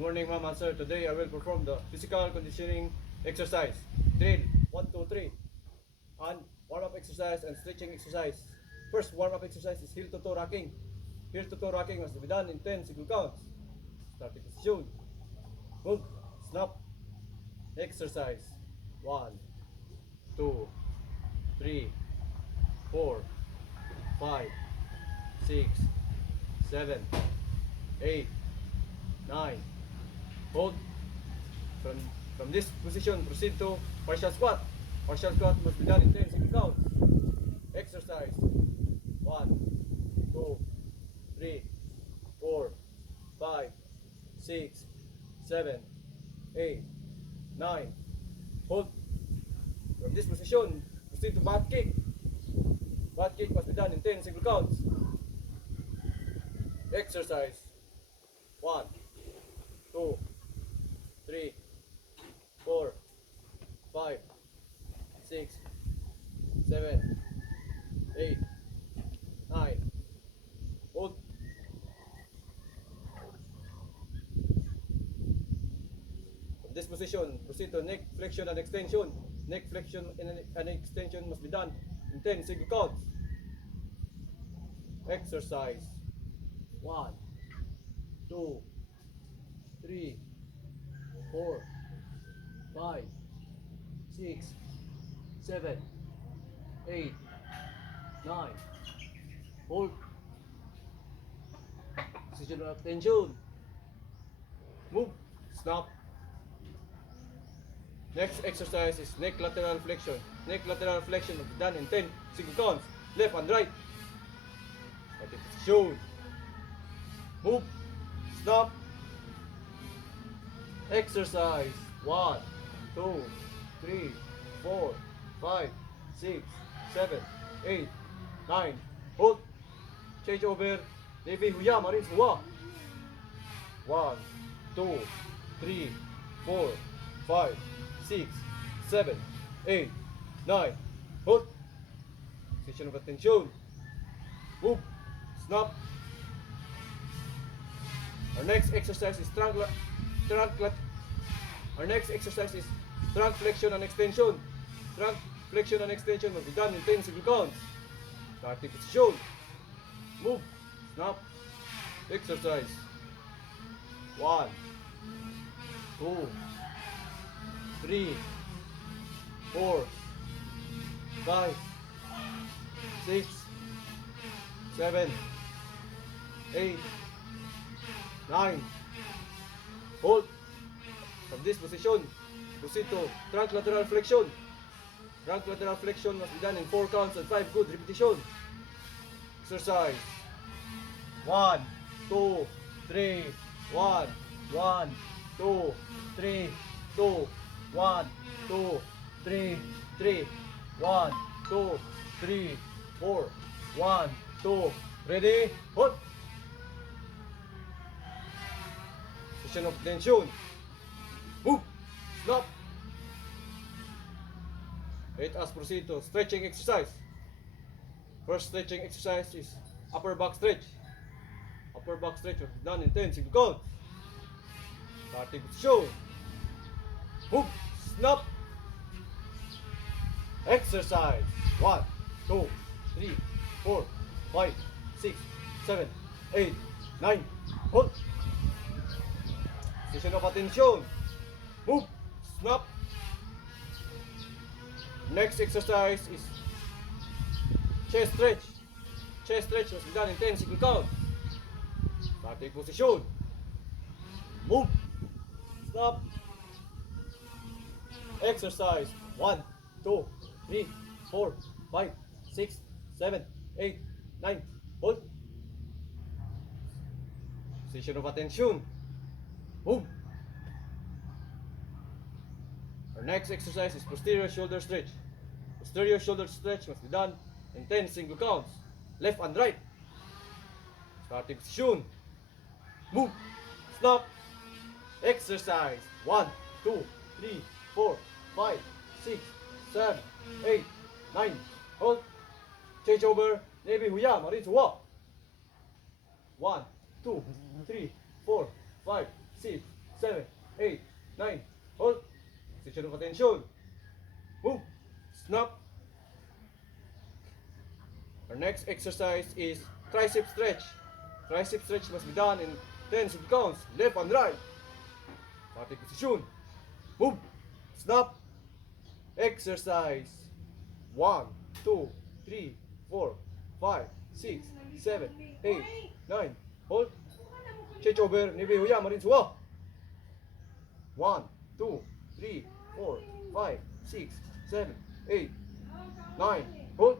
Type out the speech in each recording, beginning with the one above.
morning, ma'am and sir. Today I will perform the physical conditioning exercise. Drill 1, 2, 3. And warm-up exercise and stretching exercise. First warm-up exercise is heel to toe rocking. Heel to toe rocking must be done in 10 single counts. Starting position. Move. Snap. Exercise. 1, 2, 3, 4, 5, 6, 7, 8, 9. Hold. From this position, proceed to partial squat. Partial squat must be done in 10 single counts. Exercise. 1, 2, 3, 4, 5, 6, 7, 8, 9. Hold. From this position, proceed to butt kick. Butt kick must be done in 10 single counts. Exercise. 1, 2, 3, 4, 5, 6, 7, 8, 9. Hold. From this position, proceed to neck flexion and extension. Neck flexion and extension must be done in 10 single counts. Exercise. 1, 2, 3, 4, 5, 6, 7, 8, 9. Hold. Position of tension. Move. Snap. Next exercise is neck lateral flexion. Neck lateral flexion must be done in 10 single counts. Left and right. Position. Move. Stop. Exercise. 1, 2, 3, 4, 5, 6, 7, 8, 9. Hold. Change over. Navy Huya, Marines Huwa. 1, 2, 3, 4, 5, 6, 7, 8, 9. Hold. Position of attention. Move. Snap. Our next exercise is trunk flexion and extension. Trunk flexion and extension must be done in 10 single counts. Starting position. Move. Snap. Exercise. 1, 2, 3, 4, 5, 6, 7, 8, 9. Hold. From this position, proceed to trunk lateral flexion. Trunk lateral flexion must be done in 4 counts and 5 good repetitions. Exercise. 1, 2, 3, 1, 1, 2, 3, 2, 1, 2, 3, 3, 1, 2, 3, 4, 1, 2. Ready? Hold. Position of tension. Move. Stop. Let us proceed to stretching exercise. First stretching exercise is upper back stretch. Upper back stretch was done in 10 single counts. Starting position. Move. Snap. Exercise. 1, 2, 3, 4, 5, 6, 7, 8, 9. Hold. Position of attention. Move. Snap. Next exercise is chest stretch. Chest stretch must be done in 10 single counts. Starting position. Move. Stop. Exercise. 1, 2, 3, 4, 5, 6, 7, 8, 9. Hold. Position of attention. Move. Our next exercise is posterior shoulder stretch. Posterior shoulder stretch must be done in 10 single counts. Left and right. Starting position. Move. Stop. Exercise. 1, 2, 3, 4, 5, 6, 7, 8, 9. Hold. Change over. Navy Huya, Marines Huwa. 1, 2, 3, 4, 5, 6, 7, 8, 9. Hold. Position of attention. Move. Snap. Our next exercise is tricep stretch. Tricep stretch must be done in 10 seconds, left and right. Starting position. Move. Snap. Exercise. 1, 2, 3, 4, 5, 6, 7, 8, 9. Hold. Change over. Nibi huya marin suwa. 1, 2, 3, 4, 5, 6, 7, 8, 9. Hold.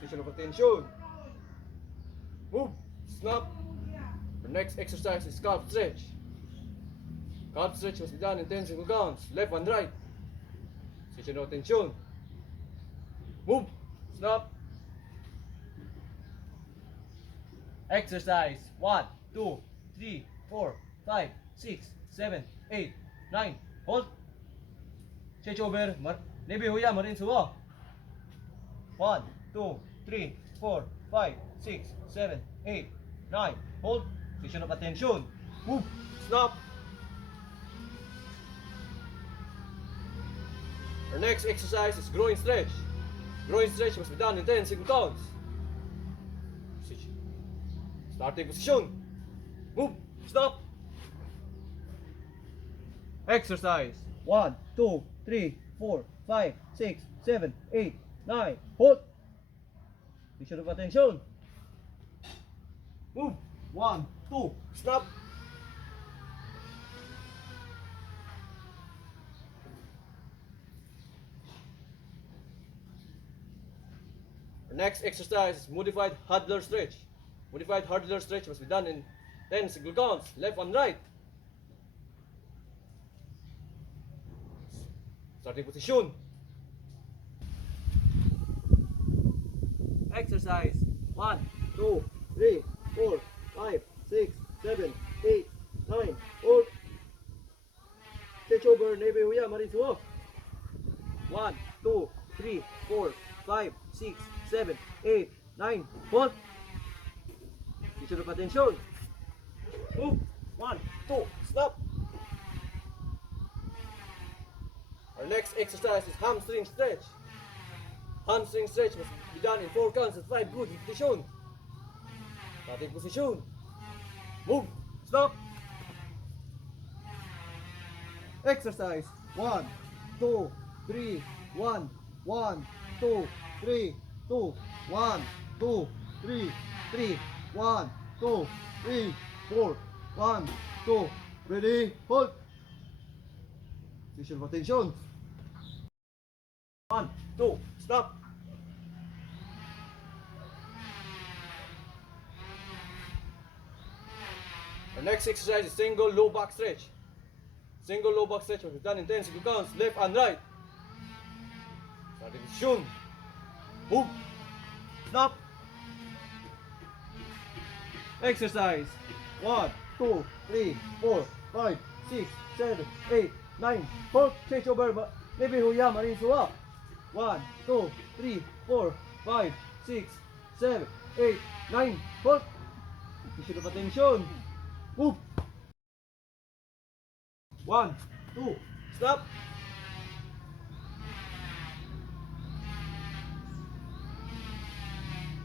Position of attention. Move. Snap. The next exercise is calf stretch. Calf stretch must be done in 10 single counts, left and right. Position of attention. Move. Snap. Exercise. 1, 2, 3, 4, 5, 6, 7, 8, 9. Hold. Change over. Nibi huya marin suwa. 1, 2, 3, 4, 5, 6, 7, 8, 9. Hold. Position of attention. Move. Snap. Our next exercise is groin stretch. Groin stretch must be done in 10 single counts. Starting position. Move. Stop. Exercise. 1, 2, 3, 4, 5, 6, 7, 8, 9. Hold. Position of attention. Move. 1, 2. Stop. Our next exercise is modified Hadler stretch. Modified Hadler stretch must be done in 10 single counts, left and right. Starting position. Exercise. 1, 2, 3, 4, 5, 6, 7, 8, 9. Hold. Change over. Nebe huya marisuo. 1, 2, 3, 4, 5, 6, 7, 8, 9. Hold. Position of attention. Move. 1, 2. Stop. Our next exercise is hamstring stretch. Hamstring stretch must be done in 4 counts and 5 good repetitions. Starting position. Move. Stop. Exercise. 1, 2, 3, 1, 1, 2, 3, 2, 1, 2, 3, 3, 1, 2, 3, 4, 1, 2. Ready? Hold. Position of attention. 1, 2. Stop. Our next exercise is single low back stretch. Single low back stretch must be done in 10 single counts, left and right. Starting position. Move. Stop. Exercise. 1, 2, 3, 4, 5, 6, 7, 8, 9. Hold. Change over. Maybe huya marin suwa. 1, 2, 3, 4, 5, 6, 7, 8, 9. Hold. Position of attention. Move. 1, 2. Stop.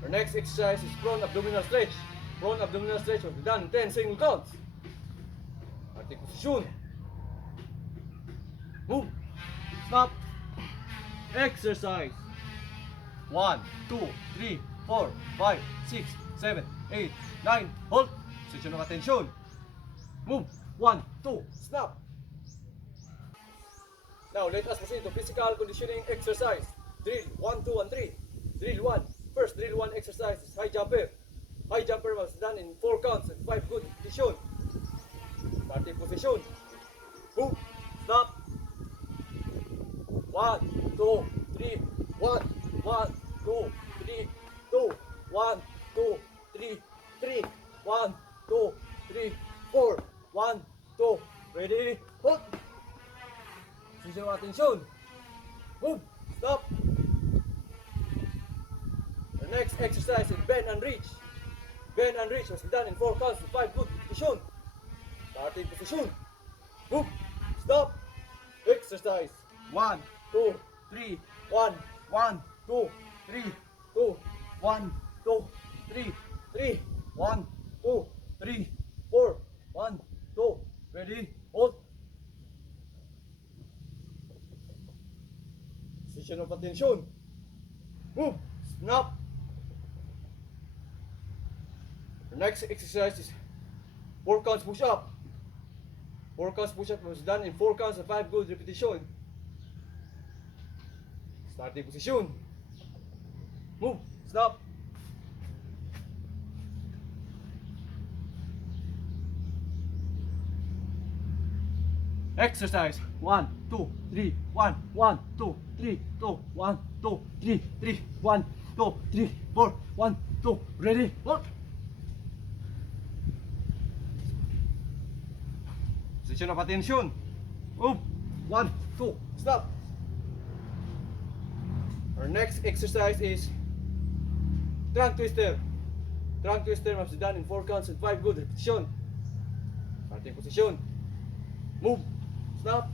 Our next exercise is front abdominal stretch. Front abdominal stretch must be done in 10 single counts. Starting position. Move. Stop. Exercise. 1, 2, 3, 4, 5, 6, 7, 8, 9. Hold. Position of attention. Move. 1, 2. Stop. Now let us proceed to physical conditioning exercise. Drill 1, 2, and 3. Drill 1. First drill 1 exercise is high jumper. High jumper was done in 4 counts and 5 good repetitions. Starting position. Move. Stop. 1, 2, 3, 1, 1, 2, 3, 2, 1, 2, 3, 3, 1, 2, 3, 4, 1, 2. Ready? Hold. Position of attention. Move. Stop. The next exercise is bend and reach. Bend and reach must be done in 4 counts to 5 good repetitions. Starting position. Move. Stop. Exercise. 1, 2, 3, 1, 1, 2, 3, 2, 1, 2, 3, 3, 1, 2, 3, 4, 1. 2. Ready? Hold. Position of attention. Move. Snap. The next exercise is 4 counts push up. 4 counts push up was done in 4 counts and 5 good repetition. Starting position. Move. Snap. Exercise. 1, 2, 3, 1, 1, 2, 3, 2, 1, 2, 3, 3, 1, 2, 3, 4, 1, 2. Ready? Hold. Position of attention. Move. 1, 2. Stop. Our next exercise is trunk twister. Trunk twister must be done in 4 counts and 5 good repetition. Starting position. Move. Stop.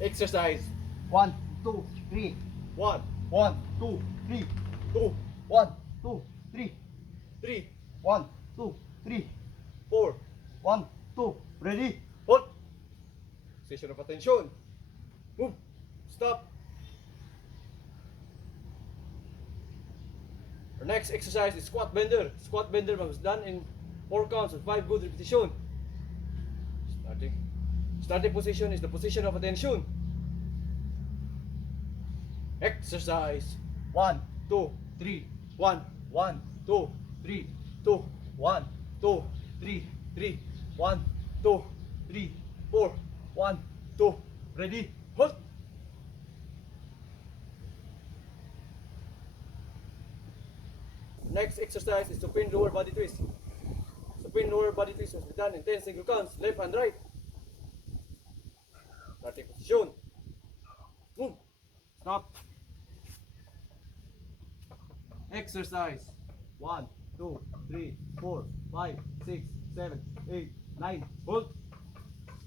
Exercise. 1, 2, 3, 1, 1, 2, 3, 2, 1, 2, 3, 3, 1, 2, 3, 4. 1, 2. Ready? Hold. Position of attention. Move. Stop. Our next exercise is squat bender. Squat bender was done in 4 counts and 5 good repetition. Starting position is the position of attention. Exercise. 1, 2, 3, 1, 1, 2, 3, 2, 1, 2, 3, 3, 1, 2, 3, 4, 1. 2. Ready? Hold. Next exercise is supine lower body twist. Supine lower body twist must be done in 10 single counts, left and right. Starting position. Move. Stop. Exercise. 1, 2, 3, 4, 5, 6, 7, 8, 9. Hold.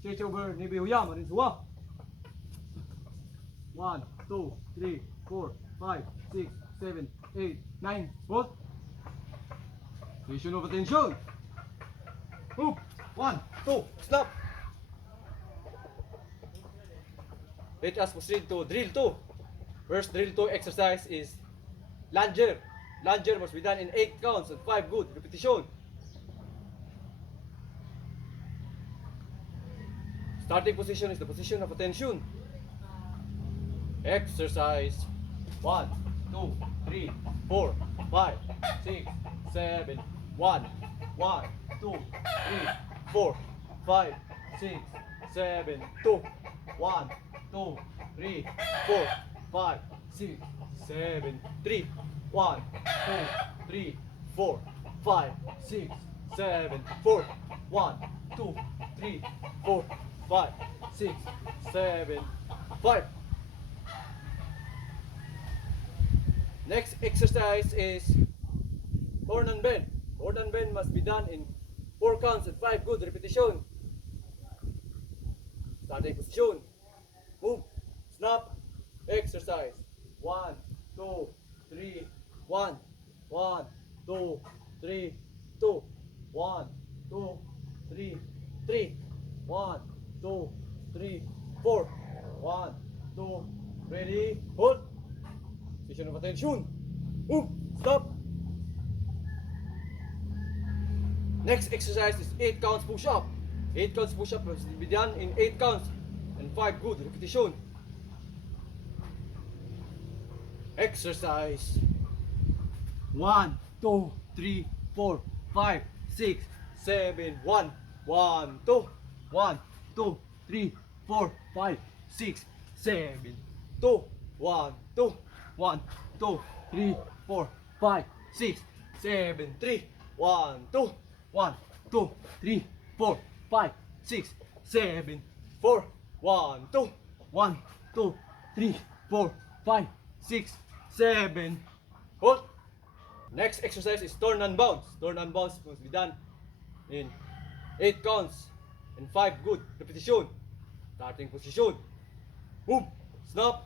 Stretch over. Nibi huyang. Marin suwa. 1, 2, 3, 4, 5, 6, 7, 8, 9. Hold. Position of attention. Move. 1, 2. Stop. Let us proceed to drill 2. First drill 2 exercise is lunger. Lunger must be done in 8 counts and 5 good repetition. Starting position is the position of attention. Exercise. 1, 2, 3, 4, 5, 6, 7, 1, 1, 2, 3, 4, 5, 6, 7, 2, 1, 2, 3, 4, 5, 6, 7, 3, 1, 2, 3, 4, 5, 6, 7, 4, 1, 2, 3, 4, 5, 6, 7, 5. Next exercise is turn and bend. Turn and bend must be done in 4 counts and 5 good repetition. Starting position. Move. Snap. Exercise. 1, 2, 3, 1, 1, 2, 3, 2, 1, 2, 3, 3, 1, 2, 3, 4, 1, 2, ready, hold. Position of attention. Move. Stop. Next exercise is 8 counts push up. 8 counts push up must be done in 8 counts and 5 good repetition. Exercise. 1, 2, 3, 4, 5, 6, 7, 1, 1, 2, 1, 2, 3, 4, 5, 6, 7, 2, 1, 2, 1, 2, 3, 4, 5, 6, 7, 3, 1, 2, 1, 2, 3, 4, 5, 6, 7, 4, 1, 2, 1, 2, 3, 4, 5, 6, 7. Hold. Next exercise is turn and bounce. Turn and bounce must be done in 8 counts and 5 good repetition. Starting position. Move. Snap.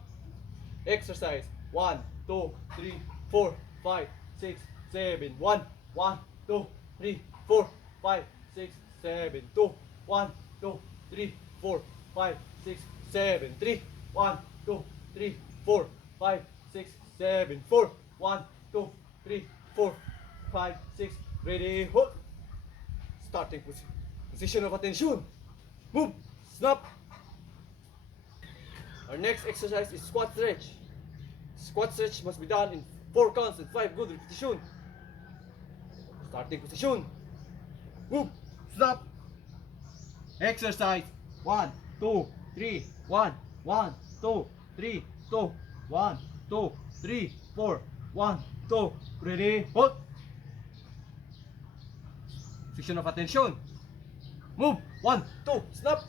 Exercise. 1, 2, 3, 4, 5, 6, 7. 1, 1, 2, 3, 4, 5, 6, 7. 2, 1, 2, 3, 4, 5, 6, 7. 3, 1, 2, 3, 4, 5, 6, 7. 4, 1, 2, 3, 4, 5, 6. Ready. Hold. Starting position of attention. Move. Snap. Our next exercise is squat stretch. Squat stretch must be done in 4 counts and 5 good repetition. Starting position. Move. Snap. Exercise. 1, 2, 3, 1, 1, 2, 3, 2, 1, 2, 3, 4, 1, 2. Ready. Hold. Position of attention. Move. 1, 2, snap.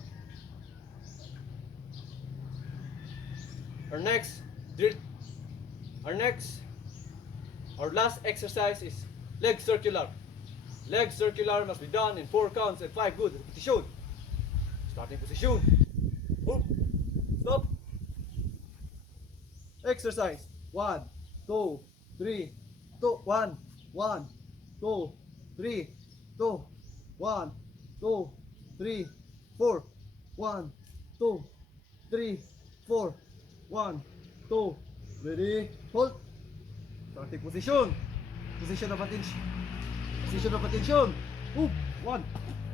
Our last exercise is leg circular. Leg circular must be done in 4 counts and 5 good repetition. Starting position. Move. Stop. Exercise. 1, 2, 3, 2, 1, 1, 2, 3, 2, 1, 2, 3, 4, 1, 2, 3, 4, 1, 2. Ready. Hold. Starting position. Position of attention. Position of attention. Move. 1,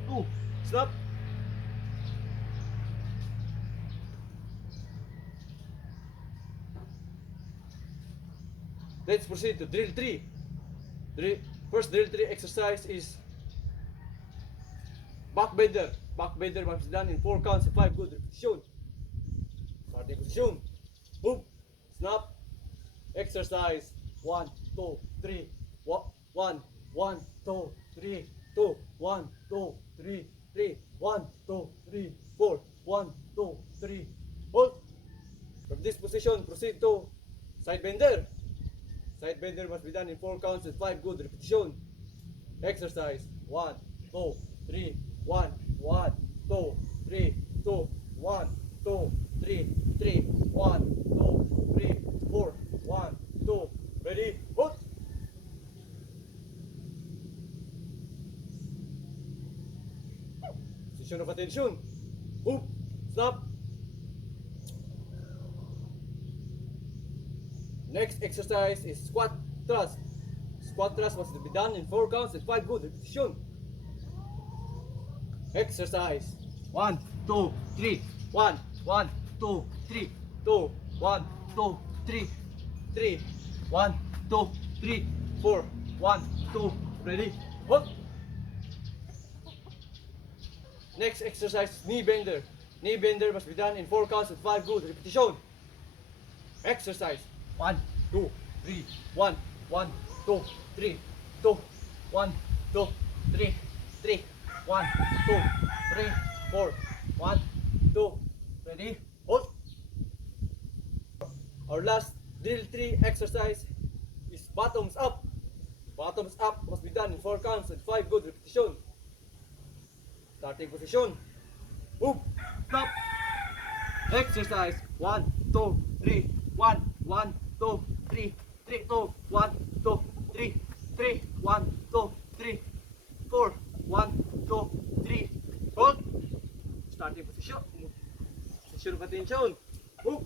2. Stop. Let's proceed to drill 3. First drill 3 exercise is back bender. Back bender must be done in 4 counts and 5 good repetition. Starting position. Move. Snap. Exercise. 1, 2, 3. 1, 1, 2, 3, 2, 1, 2, 3, 3, 1, 2, 3, 4, 1, 2, 3. Hold. From this position, proceed to side bender. Side bender must be done in 4 counts and 5 good repetition. Exercise. 1, 2, 3, 1, 1, 2, 3, 2, 1, 2, 3, 3, 1, 2, 3, 4, 1, 2. Ready? Hold. Position of attention. Move. Stop. Next exercise is squat thrust. Squat thrust must be done in 4 counts and 5 good repetition. Exercise. 1, 2, 3. 1, 1, 2, 3. 2, 1, 2, 3. 3, 1, 2, 3, 4, 1, 2. Ready? Hold. Next exercise is knee bender. Knee bender must be done in 4 counts and 5 good repetition. Exercise. 1, 2, 3, 1, 1, 2, 3, 2, 1, 2, 3, 3, 1, 2, 3, 4, 1, 2. Ready? Hold. Our last drill 3 exercise is bottoms up. Bottoms up must be done in 4 counts and 5 good repetition. Starting position. Move. Stop. Exercise. 1, 2, 3, 1, 1, 2, 3, 3, 2, 1, 2, 3, 3, 1, 2, 3, 4, 1, 2, 3. Hold. Starting position. Position of attention. Move.